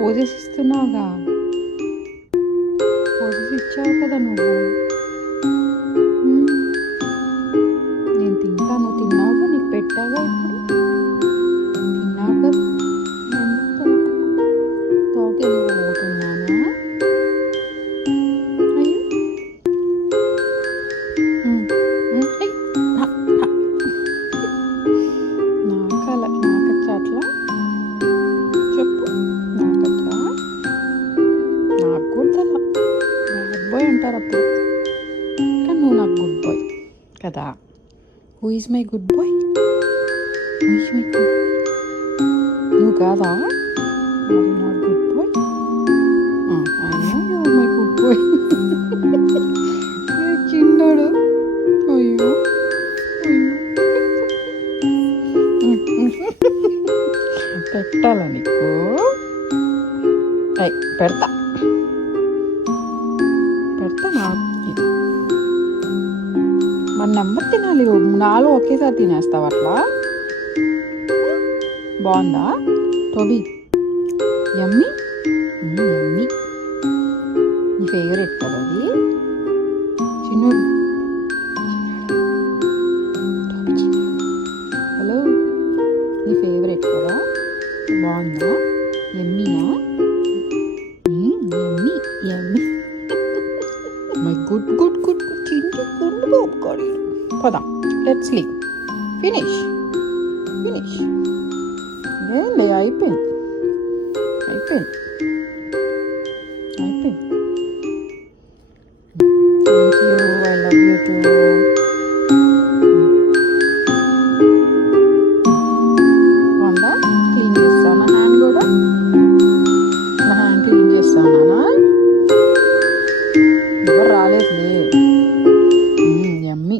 Poses ఇస్తున్నావుగా, poses ఇచ్చావు కదా నువ్వు. నేను తింటాను, తిన్నావుగా, నీకు పెట్టాగా, ఇప్పుడు తిన్నావు కదా. తోక ఎందుకు పోతున్నానా? అయ్యో నాకచ్చా అట్లా చెప్పు, నాకచ్చా, నాకు కూడా బ్యాడ్ బాయ్ అంటారు అప్పుడు, కానీ నువ్వు నాకు గుడ్ బాయ్ కదా. Who is my good boy? Who is my good boy? నువ్వు కాదా? Not good boy. I know you are my good boy. చిన్నోడు. అయ్యో పెట్టాలా నీకు? పెడతా పెడతా నాకు. మన నెంబర్ తినాలి, 4 ఒకేసారి తినేస్తావు అట్లా. బాగుందా టోబీ? యమ్మీ యమ్మీ. నీ ఫేవరెట్ కదా అది. చిన్నోడు హలో, నీ ఫేవరెట్ కదా. బాగుందా? యమ్మీనా? Yummy yummy. My good good good good తింటూ గుడ్ బాబు. పదా, లెట్స్ లీవ్. Finish finish. లే, అయిపోయింది అయిపోయింది అయిపోయింది. Thank you, I love you too. బాగుందా? క్లీన్ చేస్తాను నా హ్యాండ్ కూడా. నా హ్యాండ్ క్లీన్ చేస్తానా? ఎవరు రాలేదు. యమ్మీ.